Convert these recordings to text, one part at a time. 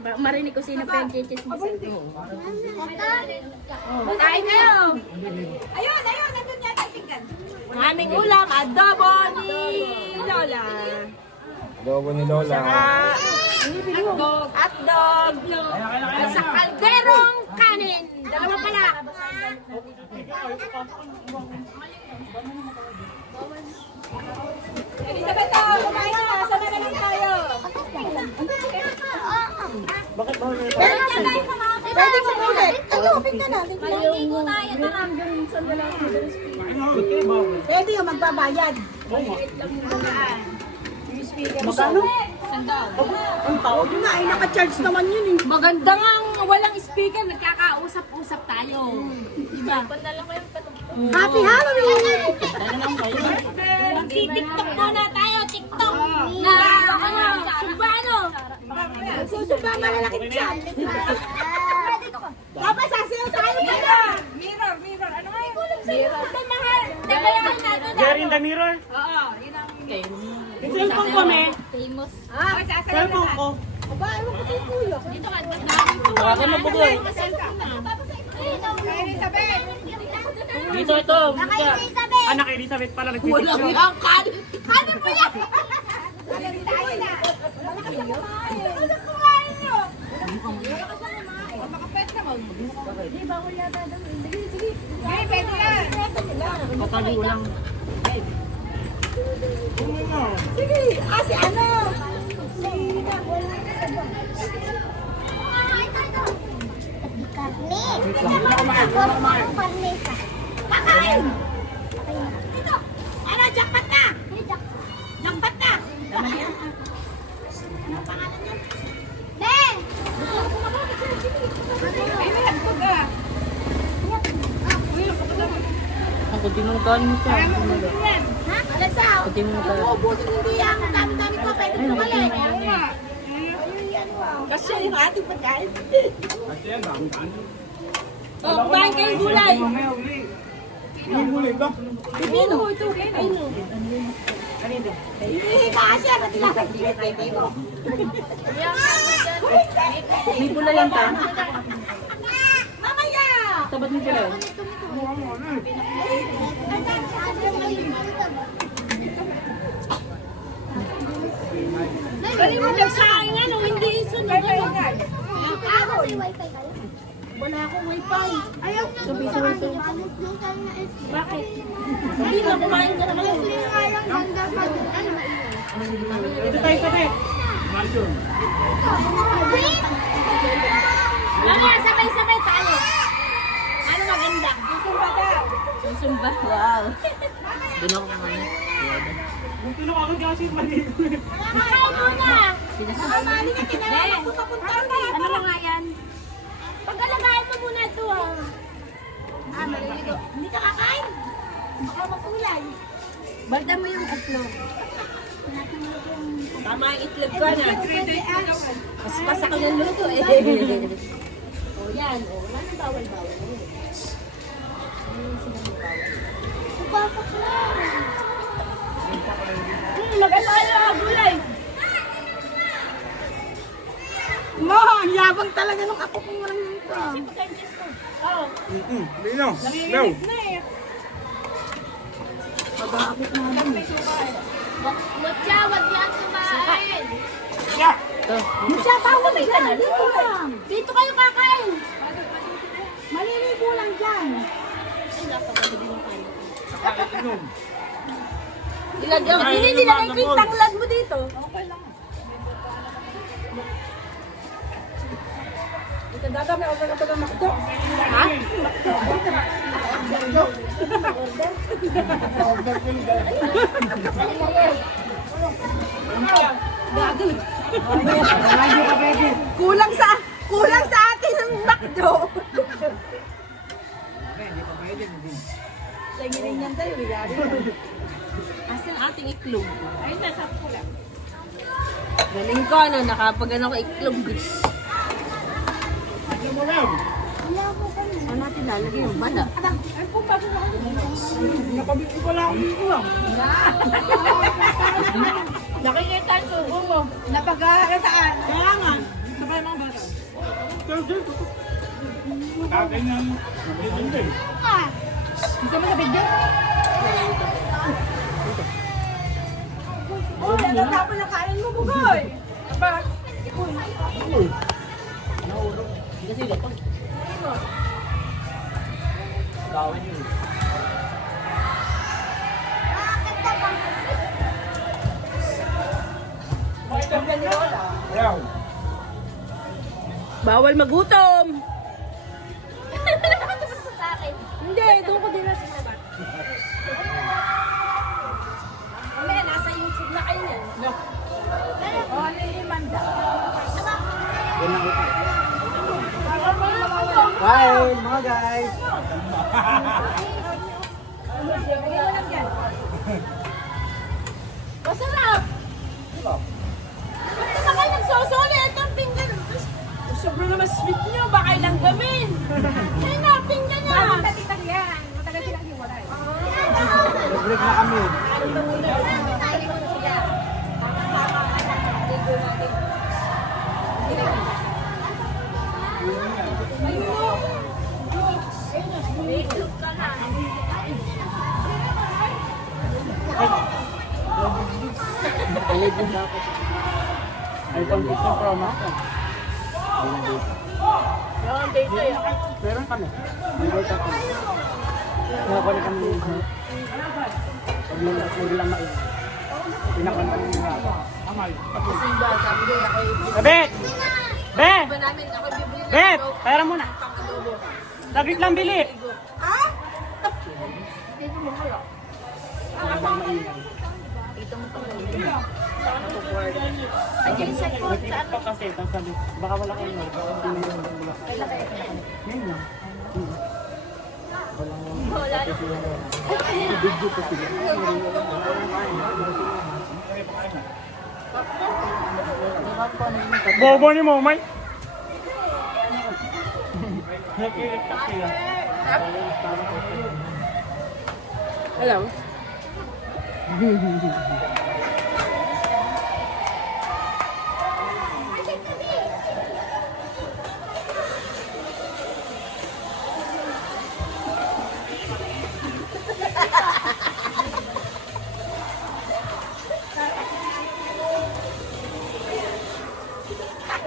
Marinig ko sino pa yung chichis mo. Kain kayo! Ayun, nandun yata yung pinggan. Ang aming ulam, adobo ni Lola. Adobo ni Lola. Hotdog. At sa kalderong kanin. Dalawa pala. Elizabeth, kumain na. Sama na lang tayo. Bakit ba may Pwede sa ulit. Ano, pinggan na. Pwede yung magbabayad. Magkano? Ang tawag yun na, ay naka-charge naman yun eh. Maganda nga walang speaker, nagkakausap-usap tayo. Diba? Happy Halloween! Mag-TikTok muna tayo, TikTok. Na, sumbano. Susumba malalaking chat. Papa, sasayaw tayo ka na! Mirror, ano nga yun? Mirror. Dabayahan natin. Jerry in the mirror? Oo, yun ang Cellphone ko, me. famous. Cellphone ko. Aba, ewan ko sa'yo kuya. Dito ka, dito. Baka ka mabugay. Elizabeth! Dito, ito. Anak Elizabeth pala Walang nagpipicture. yung kanin. Kanin mo yan. Tayo na! Malakas na kumain! Malakas kumain nyo! Makapet na mo. Hindi, bawal yata daw. Sige. Sige, pwede yan. Pataliw lang. Sige, si ano? Kakain! Ito! Ano, jackpot na! Jackpot na! Anong pangalan niya? Ben! Ay, may hagpag ka. Ang kunti mo kanin mo siya. Ha? Alexa! Kunti mo kanin. Ubusin hindi yan. Ang dami-dami ko. Pwede ko balik. Kasi yung ating pagkain. Oh, kumain kayo gulay. Yung huli ba? Pipino. Ito, pipino. Hindi ka siya. Natilakad. May pula yan ta. Mamaya! Tabat mo pula. Pwede mo nagsaing ano, hindi sunod. Wala akong wifi. Ayaw na Sabi sa wifi. Bakit? Hindi na, kumain ka naman. Ito tayo sa bed. Marion. Mga sabay-sabay tayo. Ano maganda? Susumba. Wow. Doon ako kumain. Kung tinukakot kasi maliit. Makain muna. Mali ka, tinawag ko papunta ulit. Ano nga yan? Pag-alagain mo muna ito ah. Maliligo. Hindi ka kakain? Baka makulay. Balda mo yung itlog. Tama ang itlog ko na. Mas pasak yung luto eh. O yan, o. Wala nang bawal-bawal. Mag-alala ka gulay. Mo, ang yabang talaga nung ako kung walang nito. Oo. Lino. No. Pag-aapit na lang. Mutya, wag yan kumain. Siya, tawag ka na. Dito lang. Dito kayo kakain. Maliligo lang dyan. Ilagyan. Hindi nilagay ko yung tanglad mo dito. Okay lang. Ito daga, may order ka ba ng McDo? Ha? Kulang sa atin ng McDo. Tingin yan tayo, bigari. Asan ating iklog? Ay, nasa pula. Galing ko, ano, nakapag ano ko iklog. Saan natin lalagay yung bala? Nakabit ko pala ako dito lang. Nakikita ang sugo mo. Napag-aarataan. Kaya nga. Sabay mga bata. Tatay ng hindi. Gusto mo sa video? Oh, ano tapon na kain mo, bugoy? Aba. Kasi ito. Gawin yun. Wow. Bawal magutom. Sa akin. Hindi, doon ko din nasa labas. Mamaya, nasa YouTube na kayo yan. Oh, ano yung manda? Bye, mga guys. Lagyan mo lang yan. Masarap! Ba't naman kayo nagsosoli? Ito ang pinggan. Sobrang naman sweet nyo. Baka ilang gamin. Ay na, pinggan na. Matagal yan. Matagal silang hiwalay. Break na kami. iPhone 15 Pro Max. Yung dito eh. Meron kami. Meron kami. Nakakuha kami yung pag lang main. Pinakanta ng mga amal. Simba, sabi ko ako yung Bet! Bet! iba namin. Ako bibili na Bet! ako. Pera muna. Pang-adobo. Saglit lang bili. Dito mo kaya. Dito mo kaya. Andiyan sa court. Nag-iit pa kasi. Tapos sabi, baka wala kayo. Ngayon lang. Wala na. Video ko sila. Bobo ni Momay. Nag-iit pa sila. Alam?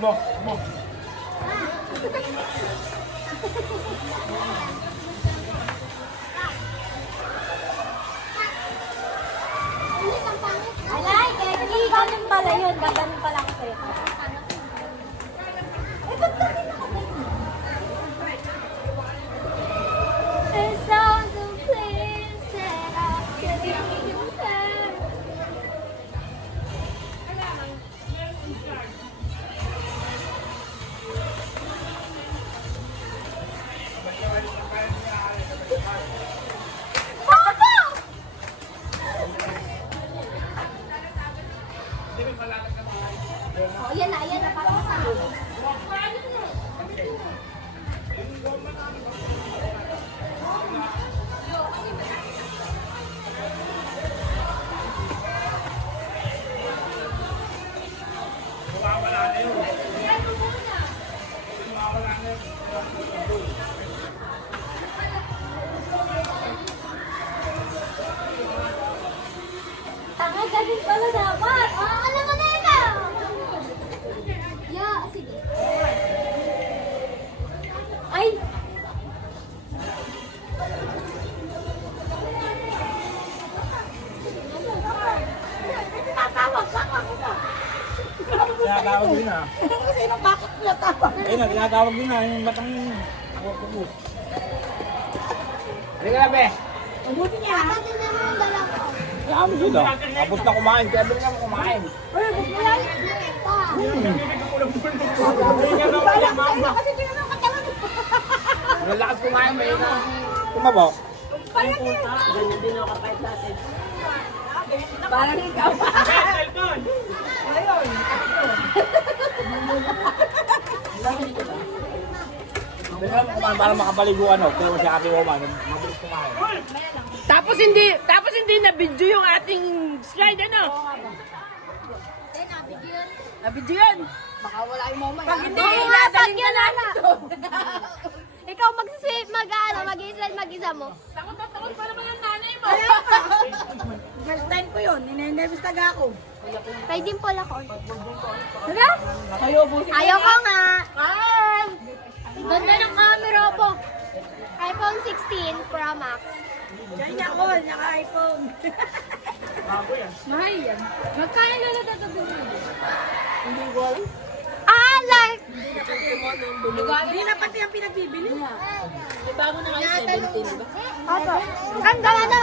Amo, amo. Alay, Kenny! Ganun pala yun. Ganun pala ako sa'yo. Eh, ba't kami nakaganyan? It sounds so clear, said I could be you there. Papa! Oh, yan na, para masarap. Tanga, ganun pala dapat. Alam mo na ikaw! Yeah, sige. Ay! Tatawag ka ako na. Tinatawag din na. Sino bakit natawag? Ayun na, tinatawag din na. Yung batang ako. Halika na, be. Mabuti niya. Bakit naman ang dala ko? Kaya mo sila. Tapos na kumain. Kaya doon nga kumain. Ay, gusto mo yan? Kasi tinanong ka talaga. Nalakas kumain. May na. Kumabo. Parang Ganyan din ako kapait natin. Parang ikaw. Ayun. Bigyan mo kumain para makapaliguan. Pero si Ate Oma, mabilis kumain. Tapos hindi na video yung ating slide ano? Eh, nabigyan. Na video yun. Baka wala yung moment. Pag hindi, iladaling ka na. ikaw mag-slide mag-isa mo. Takot na takot pa naman yung nanay mo. First time ko yun, ninenervous taga ako. Kay Dimple ako. Tara! Ayaw ko nga. Ganda ng camera po. iPhone 16 Pro Max. China all, naka-iPhone. Mahal yan. Magkano na natatabi mo? Like. Hindi na pati ang pinagbibili. May bago na kayo 17, di ba? Opo. Ang ganda na.